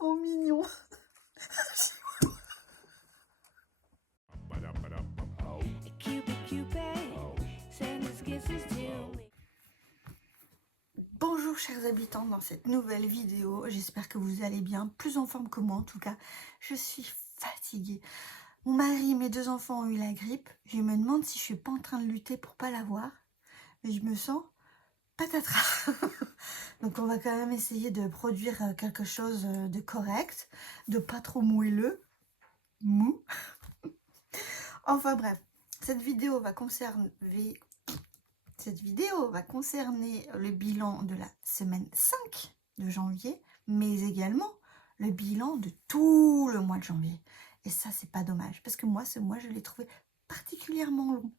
trop mignon. Bonjour chers habitants dans cette nouvelle vidéo, j'espère que vous allez bien, plus en forme que moi en tout cas. Je suis fatiguée. Mon mari et mes 2 enfants ont eu la grippe. Je me demande si je suis pas en train de lutter pour pas l'avoir. Mais je me sens patatras. Donc on va quand même essayer de produire quelque chose de correct, de pas trop moelleux. Mou. Enfin bref, cette vidéo va concerner le bilan de la semaine 5 de janvier, mais également le bilan de tout le mois de janvier. Et ça, c'est pas dommage, parce que moi, ce mois, je l'ai trouvé particulièrement long.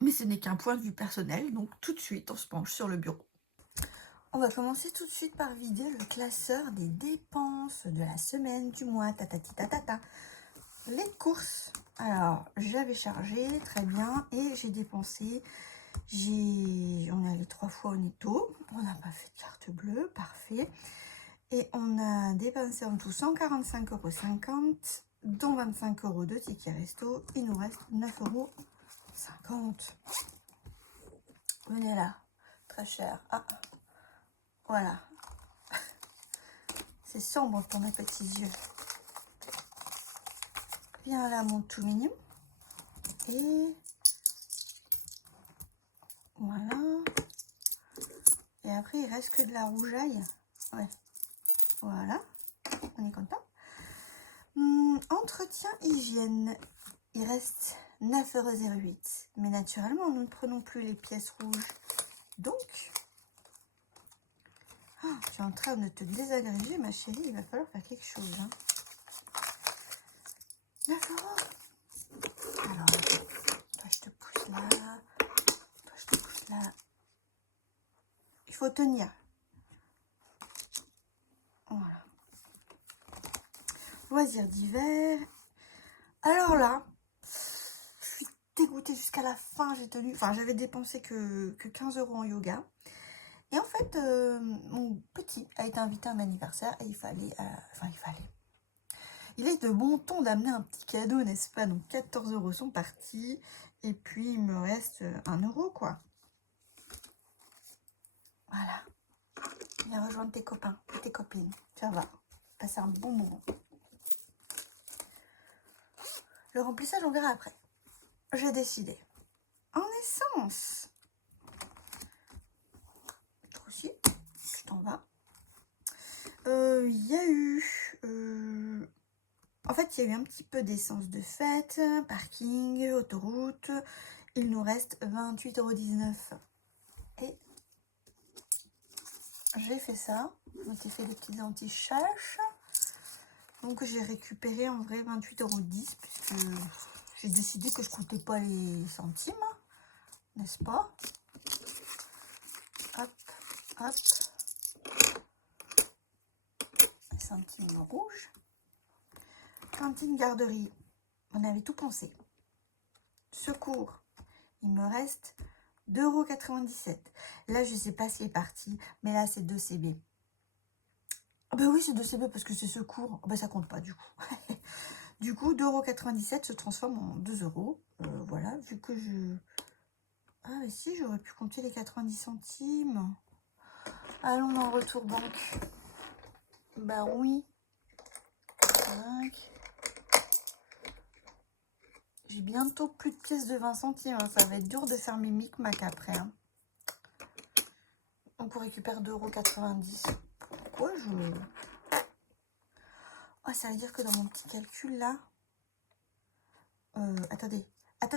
Mais ce n'est qu'un point de vue personnel, donc tout de suite, on se penche sur le bureau. On va commencer tout de suite par vider le classeur des dépenses de la semaine, du mois, tatati tatata. Les courses. Alors, j'avais chargé, très bien, et j'ai dépensé. On est allé 3 fois au Netto, on n'a pas fait de carte bleue, parfait. Et on a dépensé en tout 145,50 €, dont 25 € de tickets resto. Il nous reste 9,50 €. Venez là, très cher. Ah, voilà. C'est sombre pour mes petits yeux. Viens là, mon tout mignon. Et voilà. Et après, il reste que de la rougeaille. Ouais. Voilà. On est content. Entretien hygiène. Il reste 9,08 €. Mais naturellement, nous ne prenons plus les pièces rouges. Donc, tu es en train de te désagréger, ma chérie. Il va falloir faire quelque chose. 9 €. Alors, toi, je te pousse là. Toi, je te pousse là. Il faut tenir. Voilà. Loisirs d'hiver. Alors là, je suis dégoûtée jusqu'à la fin. J'ai tenu. Enfin, j'avais dépensé que 15 € en yoga. Et en fait, mon petit a été invité à un anniversaire et il fallait. Il est de bon ton d'amener un petit cadeau, n'est-ce pas? Donc 14 € sont partis. Et puis il me reste 1 € quoi. Voilà. Viens rejoindre tes copains et tes copines. Tu vas voir. Passer un bon moment. Le remplissage, on verra après. J'ai décidé. En essence. Toi aussi, tu t'en vas. Il y a eu... En fait, il y a eu un petit peu d'essence de fête, parking, autoroute. Il nous reste 28,19 €. Et j'ai fait ça. Je m'étais fait les petits anti-châches. Donc j'ai récupéré en vrai 28,10 € puisque j'ai décidé que je ne comptais pas les centimes, n'est-ce pas? Hop, hop. Les centimes rouges. Cantine garderie, on avait tout pensé. Secours, il me reste 2,97 €. Là, je ne sais pas s'il est parti, mais là, c'est 2 CB. Ah ben oui, c'est 2 CB parce que c'est secours. Ah ben ça compte pas du coup. Du coup, 2,97 € se transforme en 2 €. Voilà, vu que je... Ah mais si, j'aurais pu compter les 90 centimes. Allons dans retour banque. Bah oui. 5. J'ai bientôt plus de pièces de 20 centimes. Ça va être dur de faire mes micmacs après. Donc on récupère 2,90 €. Pourquoi je... Oh, ça veut dire que dans mon petit calcul là... Attendez. Parce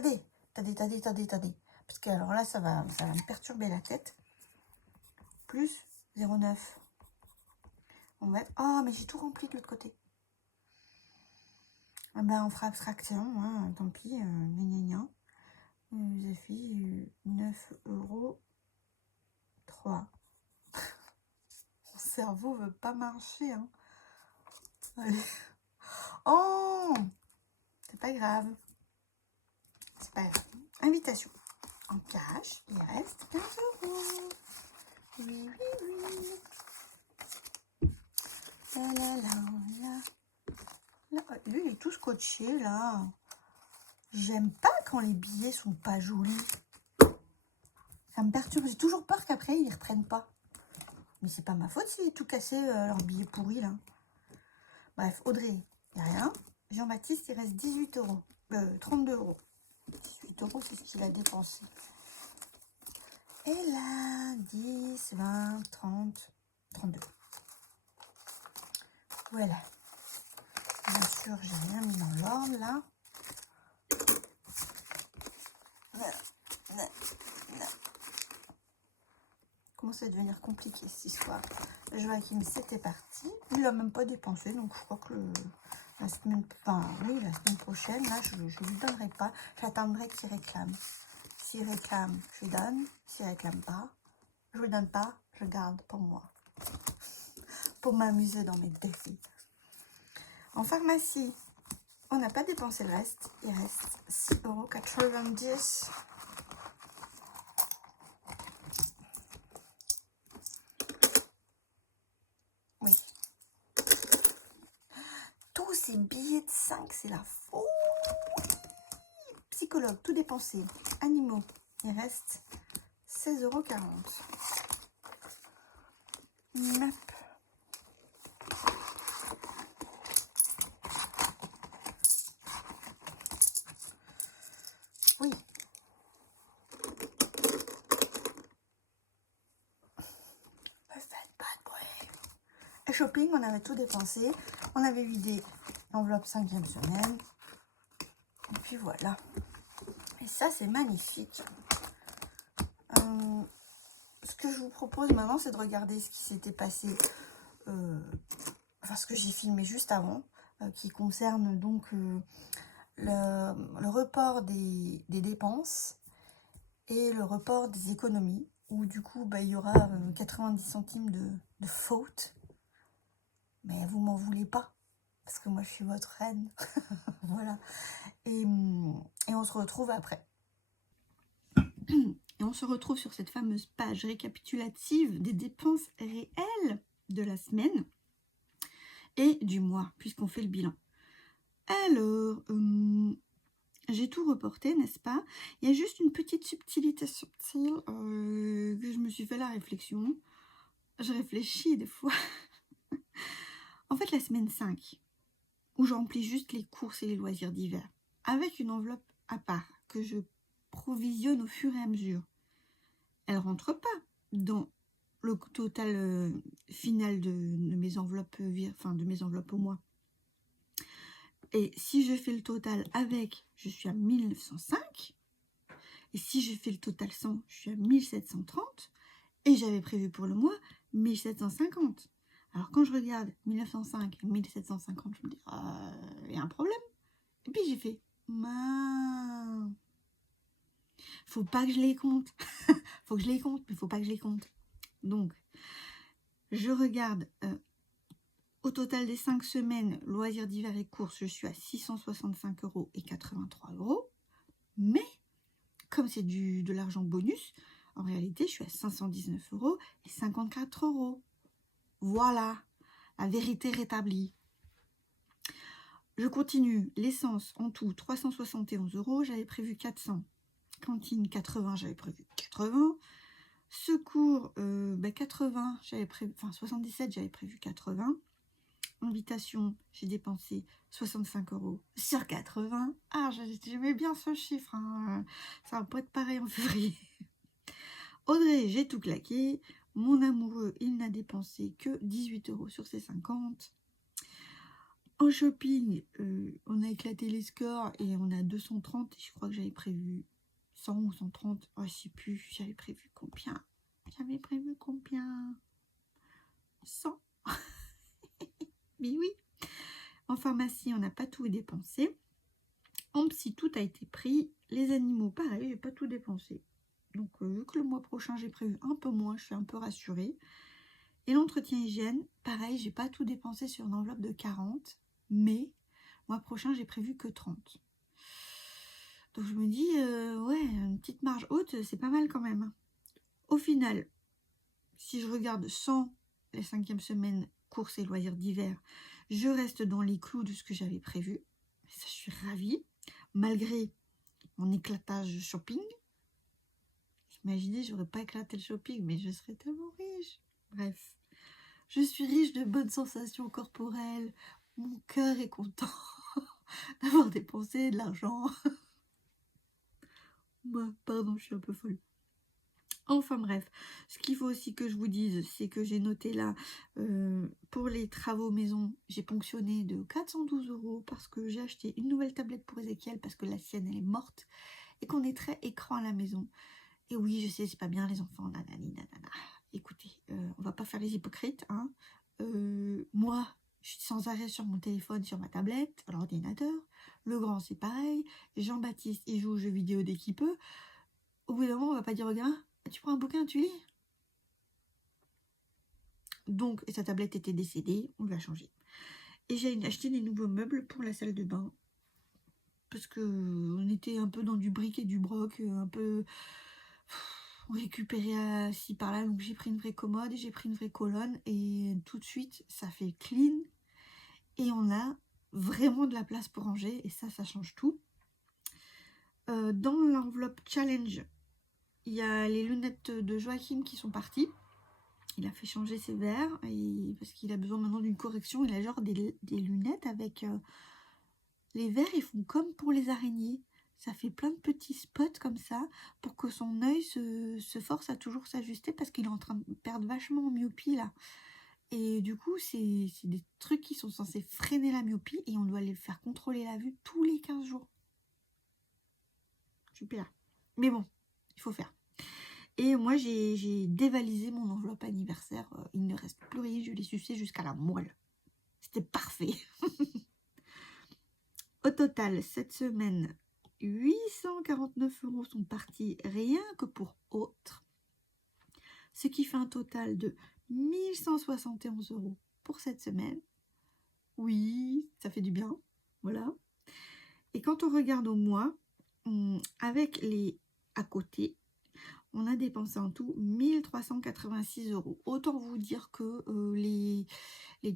que alors là, ça va me perturber la tête. Plus 0,9. On va... Oh, mais j'ai tout rempli de l'autre côté. Ah ben, on fera abstraction, tant pis. Gna. Ça fait 9,03 €. Mon cerveau veut pas marcher. Allez. Oh, c'est pas grave. C'est pas grave. Invitation. En cash, il reste 15 €. Oui. La, la, la, la. Là, lui, il est tout scotché, là. J'aime pas quand les billets sont pas jolis. Ça me perturbe. J'ai toujours peur qu'après, ils ne reprennent pas. Mais c'est pas ma faute s'ils tout cassé leurs billets pourris, là. Bref, Audrey, il n'y a rien. Jean-Baptiste, il reste 18 euros. 32 euros. 18 euros, c'est ce qu'il a dépensé. Et là, 10, 20, 30, 32. Voilà. Bien sûr, j'ai rien mis dans l'ordre, là. Commence à devenir compliqué, cette histoire. Joachim, c'était parti. Il n'a même pas dépensé, donc je crois que la semaine prochaine, là, je ne lui donnerai pas. J'attendrai qu'il réclame. S'il réclame, je lui donne. S'il réclame pas, je lui donne pas. Je garde pour moi. Pour m'amuser dans mes défis. En pharmacie, on n'a pas dépensé le reste. Il reste 6,90 €. Oui. Tous ces billets de 5, c'est la folie. Psychologue, tout dépensé. Animaux, il reste 16,40 €. Map. Oui. Ne faites pas de bruit. Et shopping, on avait tout dépensé. On avait vidé l'enveloppe 5e semaine. Et puis voilà. Et ça, c'est magnifique. Ce que je vous propose maintenant, c'est de regarder ce qui s'était passé, enfin ce que j'ai filmé juste avant, qui concerne donc le report des dépenses et le report des économies, où du coup, il y aura 90 centimes de faute. Mais vous m'en voulez pas, parce que moi, je suis votre reine. Voilà. Et on se retrouve après. Et on se retrouve sur cette fameuse page récapitulative des dépenses réelles de la semaine et du mois, puisqu'on fait le bilan. Alors, j'ai tout reporté, n'est-ce pas? Il y a juste une petite subtilité subtile que je me suis fait la réflexion. Je réfléchis des fois. En fait, la semaine 5, où je remplis juste les courses et les loisirs d'hiver, avec une enveloppe à part que je provisionne au fur et à mesure, elle rentre pas dans le total final de mes enveloppes, de mes enveloppes au mois. Et si je fais le total avec, je suis à 1905. Et si je fais le total 100, je suis à 1730. Et j'avais prévu pour le mois 1750. Alors quand je regarde 1905 et 1750, je me dis, il y a un problème. Et puis j'ai fait, faut pas que je les compte. Faut que je les compte, mais faut pas que je les compte. Donc, je regarde au total des 5 semaines, loisirs d'hiver et courses, je suis à 665,83 €. Mais, comme c'est de l'argent bonus, en réalité, je suis à 519,54 €. Voilà, la vérité rétablie. Je continue, l'essence en tout, 371 €, j'avais prévu 400. Cantine, 80, j'avais prévu 80. Secours, 80, j'avais prévu, 77, j'avais prévu 80. Invitation, j'ai dépensé 65 € sur 80. Ah, j'aimais bien ce chiffre, hein. Ça va pas être pareil en février. Audrey, j'ai tout claqué. Mon amoureux, il n'a dépensé que 18 € sur ses 50. En shopping, on a éclaté les scores et on a 230. Et je crois que j'avais prévu 100 ou 130. Oh, je sais plus, j'avais prévu combien? 100. Mais oui. En pharmacie, on n'a pas tout dépensé. En psy, tout a été pris. Les animaux, pareil, j'ai pas tout dépensé. Donc, vu que le mois prochain, j'ai prévu un peu moins, je suis un peu rassurée. Et l'entretien hygiène, pareil, j'ai pas tout dépensé sur une enveloppe de 40. Mais, mois prochain, j'ai prévu que 30. Donc, je me dis, ouais, une petite marge haute, c'est pas mal quand même. Au final, si je regarde sans les 5e semaines courses et loisirs d'hiver, je reste dans les clous de ce que j'avais prévu. Ça, je suis ravie, malgré mon éclatage shopping. Imaginez, j'aurais pas éclaté le shopping, mais je serais tellement riche. Bref, je suis riche de bonnes sensations corporelles. Mon cœur est content d'avoir dépensé de l'argent. Pardon, je suis un peu folle. Enfin bref, ce qu'il faut aussi que je vous dise, c'est que j'ai noté là, pour les travaux maison, j'ai ponctionné de 412 € parce que j'ai acheté une nouvelle tablette pour Ezekiel parce que la sienne, elle est morte et qu'on est très écran à la maison. Et oui, je sais, c'est pas bien les enfants, nanani, nanana. Écoutez, on va pas faire les hypocrites, hein. Moi, je suis sans arrêt sur mon téléphone, sur ma tablette, l'ordinateur. Le grand, c'est pareil. Jean-Baptiste, il joue aux jeux vidéo dès qu'il peut. Au bout d'un moment, on va pas dire au gamin, tu prends un bouquin, tu lis. Donc, sa tablette était décédée, on l'a changée. Et j'ai acheté des nouveaux meubles pour la salle de bain. Parce que on était un peu dans du bric et du broc, un peu récupéré ci par là. Donc j'ai pris une vraie commode et j'ai pris une vraie colonne. Et tout de suite, ça fait clean. Et on a vraiment de la place pour ranger. Et ça change tout. Dans l'enveloppe challenge, il y a les lunettes de Joachim qui sont parties. Il a fait changer ses verres parce qu'il a besoin maintenant d'une correction. Il a genre des lunettes avec les verres, ils font comme pour les araignées. Ça fait plein de petits spots comme ça pour que son œil se force à toujours s'ajuster parce qu'il est en train de perdre vachement en myopie là. Et du coup, c'est des trucs qui sont censés freiner la myopie et on doit les faire contrôler la vue tous les 15 jours. Super. Mais bon, il faut faire. Et moi, j'ai dévalisé mon enveloppe anniversaire. Il ne reste plus rien, je l'ai sucé jusqu'à la moelle. C'était parfait. Au total, cette semaine, 849 € sont partis rien que pour autres. Ce qui fait un total de 1171 € pour cette semaine. Oui, ça fait du bien. Voilà. Et quand on regarde au mois, avec les à côté, on a dépensé en tout 1386 €. Autant vous dire que les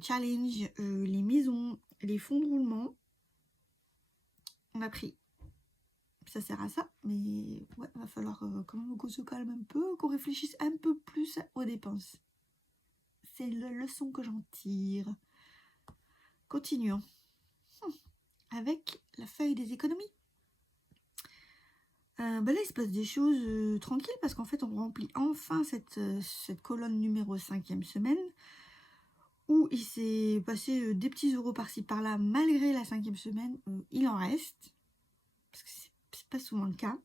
challenges, les maisons, les fonds de roulement, on a pris. Ça sert à ça, mais ouais, va falloir quand même qu'on se calme un peu, qu'on réfléchisse un peu plus aux dépenses. C'est la leçon que j'en tire. Continuons avec la feuille des économies. Là, il se passe des choses tranquilles parce qu'en fait, on remplit enfin cette colonne numéro 5e semaine où il s'est passé des petits euros par-ci par-là malgré la 5e semaine. Il en reste parce que c'est pas souvent le cas.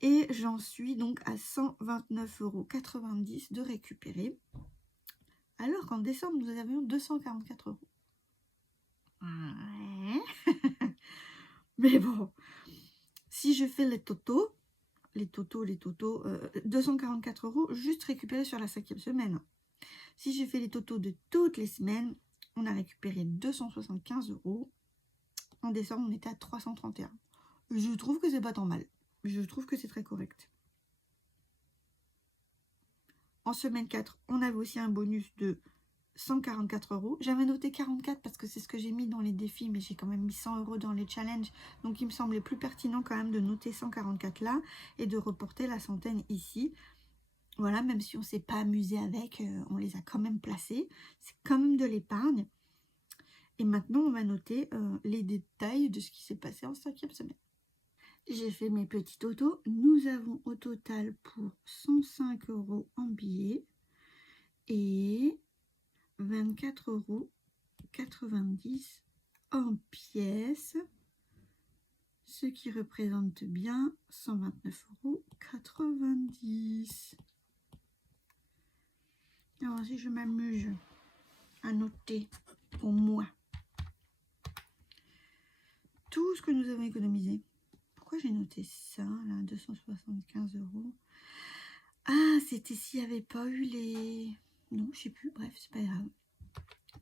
Et j'en suis donc à 129,90 € de récupérer. Alors qu'en décembre, nous avions 244 €. Ouais. Mais bon, si je fais les totos, 244 € juste récupérés sur la 5e semaine. Si je fais les totos de toutes les semaines, on a récupéré 275 €. En décembre, on était à 331. Je trouve que c'est pas tant mal. Je trouve que c'est très correct. En semaine 4, on avait aussi un bonus de 144 €. J'avais noté 44 parce que c'est ce que j'ai mis dans les défis, mais j'ai quand même mis 100 € dans les challenges. Donc il me semblait plus pertinent quand même de noter 144 là et de reporter la centaine ici. Voilà, même si on ne s'est pas amusé avec, on les a quand même placés. C'est quand même de l'épargne. Et maintenant, on va noter les détails de ce qui s'est passé en 5e semaine. J'ai fait mes petits totos. Nous avons au total pour 105 € en billets et 24,90 € en pièces, ce qui représente bien 129,90 €. Alors si je m'amuse à noter pour moi tout ce que nous avons économisé. Pourquoi j'ai noté ça là, 275 €? Ah, c'était s'il n'y avait pas eu les... Non, je sais plus, bref, c'est pas grave.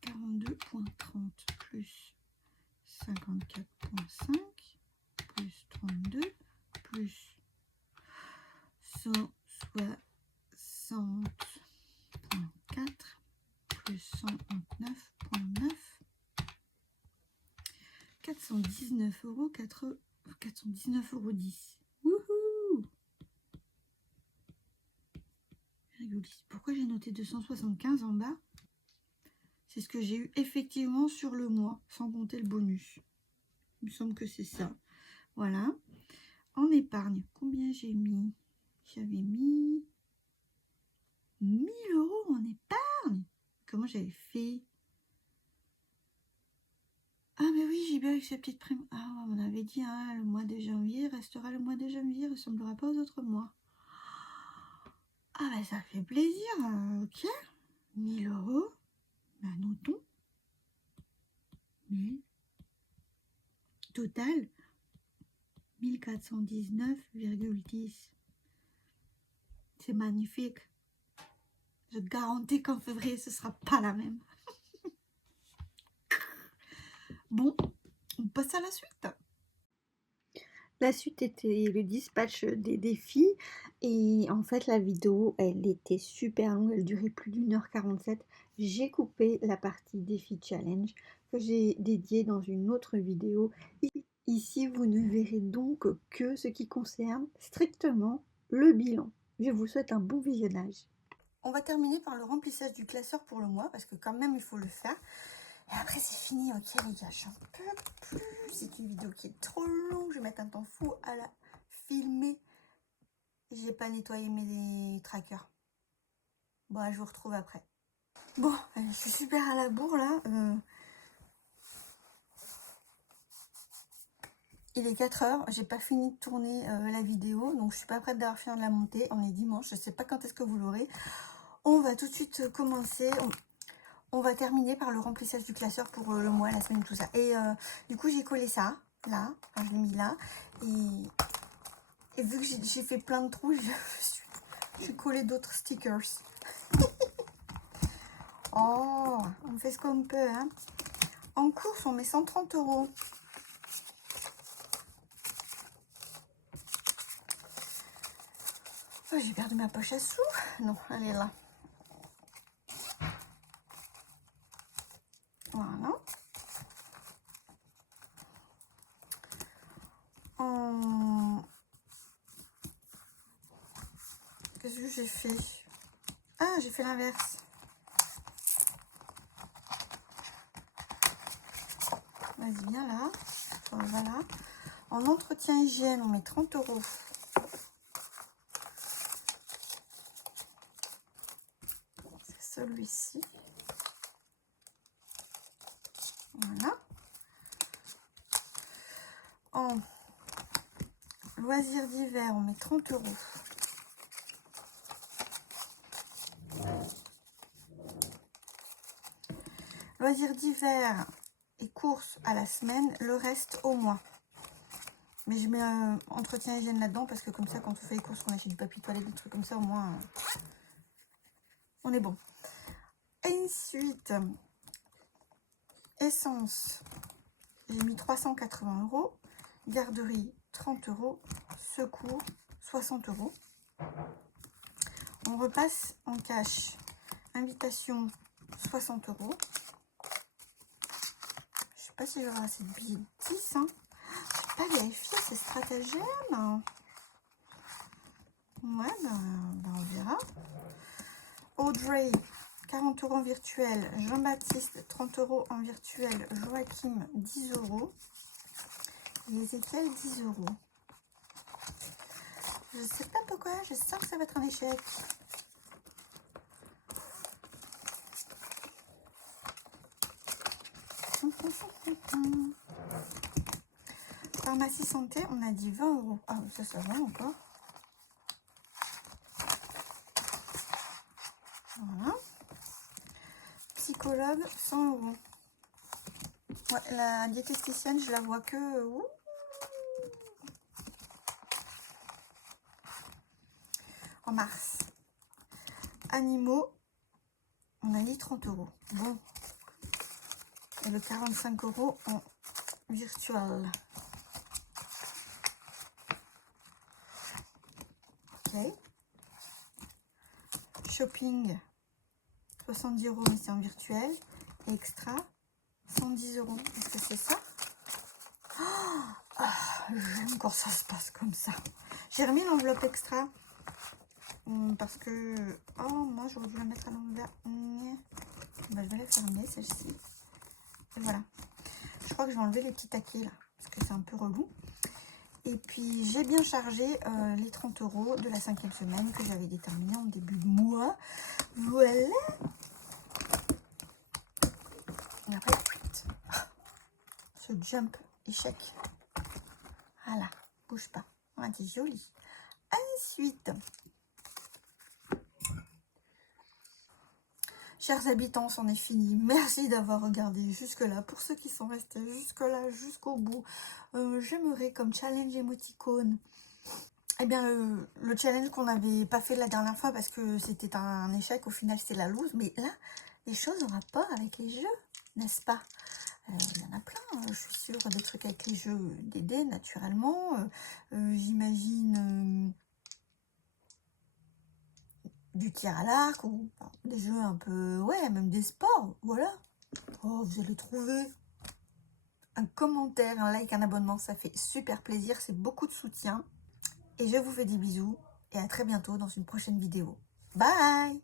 42,30 plus 54,5 plus 32 plus 160,4 plus 419,10 €. Wouhou! Pourquoi j'ai noté 275 en bas? C'est ce que j'ai eu effectivement sur le mois, sans compter le bonus. Il me semble que c'est ça. Voilà. En épargne, combien j'ai mis? J'avais mis 1000 € en épargne. Comment j'avais fait? Ah mais oui, j'ai bien avec ces petites primes. Ah, on avait dit, hein, le mois de janvier restera le mois de janvier, ressemblera pas aux autres mois. Ah bah ça fait plaisir, ok. 1000 €. Bah, notons. 1000. Total, 1419,10. C'est magnifique. Je garantis qu'en février, ce sera pas la même. Bon, on passe à la suite. La suite était le dispatch des défis. Et en fait, la vidéo, elle était super longue. Elle durait plus d'1h47. J'ai coupé la partie défi challenge que j'ai dédiée dans une autre vidéo. Ici, vous ne verrez donc que ce qui concerne strictement le bilan. Je vous souhaite un bon visionnage. On va terminer par le remplissage du classeur pour le mois, parce que quand même, il faut le faire. Et après, c'est fini. Ok, les gars, j'en peux plus. C'est une vidéo qui est trop longue. Je vais mettre un temps fou à la filmer. J'ai pas nettoyé mes trackers. Bon, je vous retrouve après. Bon, je suis super à la bourre, là. Il est 4 h, j'ai pas fini de tourner la vidéo, donc je suis pas prête d'avoir fini de la monter. On est dimanche, je sais pas quand est-ce que vous l'aurez. On va tout de suite commencer. On va terminer par le remplissage du classeur pour le mois, la semaine, tout ça. Et du coup, j'ai collé ça, là, enfin, je l'ai mis là. Et vu que j'ai fait plein de trous, j'ai collé d'autres stickers. Oh, on fait ce qu'on peut, hein. En course, on met 130 €. Oh, j'ai perdu ma poche à sous. Non, elle est là. Voilà. Qu'est-ce que j'ai fait? Ah, j'ai fait l'inverse. Vas-y, viens là. Voilà. En entretien hygiène, on met 30 €. C'est celui-ci. Voilà. En loisirs d'hiver, on met 30 €. Loisirs d'hiver et courses à la semaine, le reste au mois. Mais je mets entretien hygiène là-dedans parce que comme ça, quand on fait les courses, qu'on achète du papier toilette, des trucs comme ça, au moins, on est bon. Et ensuite, essence, j'ai mis 380 €. Garderie, 30 €. Secours, 60 €. On repasse en cash. Invitation, 60 €. Je sais pas si j'aurai assez de billets de 10. Hein. Je n'ai pas vérifié ces stratagèmes. Ouais, ben on verra. Audrey, 40 € en virtuel. Jean-Baptiste, 30 € en virtuel. Joachim, 10 €. Et Ezekiel, 10 €. Je sais pas pourquoi, je sens que ça va être un échec. Pharmacie santé, on a dit 20 €. Ah, ça va encore. Voilà. Psychologue, 100 €. Ouais, la diététicienne, je la vois que... en mars. Animaux, on a mis 30 €. Bon. Et le 45 € en virtuel. Ok. Shopping, 70 €, mais c'est en virtuel. Extra, 110 €. Est-ce que c'est ça? J'aime quand ça se passe comme ça. J'ai remis l'enveloppe extra. Parce que... Oh, moi, j'aurais dû la mettre à l'envers. Bah, je vais la fermer, celle-ci. Et voilà. Je crois que je vais enlever les petits taquets, là. Parce que c'est un peu relou. Et puis, j'ai bien chargé les 30 € de la 5e semaine que j'avais déterminé en début de mois. Voilà. Et après, ce jump échec. Voilà, bouge pas. On dit joli. Ensuite, chers habitants, c'en est fini. Merci d'avoir regardé jusque-là. Pour ceux qui sont restés jusque-là, jusqu'au bout, j'aimerais comme challenge émoticône. Eh bien, le challenge qu'on n'avait pas fait la dernière fois parce que c'était un échec, au final c'était la loose. Mais là, les choses en rapport avec les jeux, n'est-ce pas? Il y en a plein, je suis sûre, des trucs avec les jeux des dés, naturellement. J'imagine du tir à l'arc ou des jeux un peu, ouais, même des sports, voilà. Oh, vous allez trouver un commentaire, un like, un abonnement, ça fait super plaisir, c'est beaucoup de soutien. Et je vous fais des bisous et à très bientôt dans une prochaine vidéo. Bye!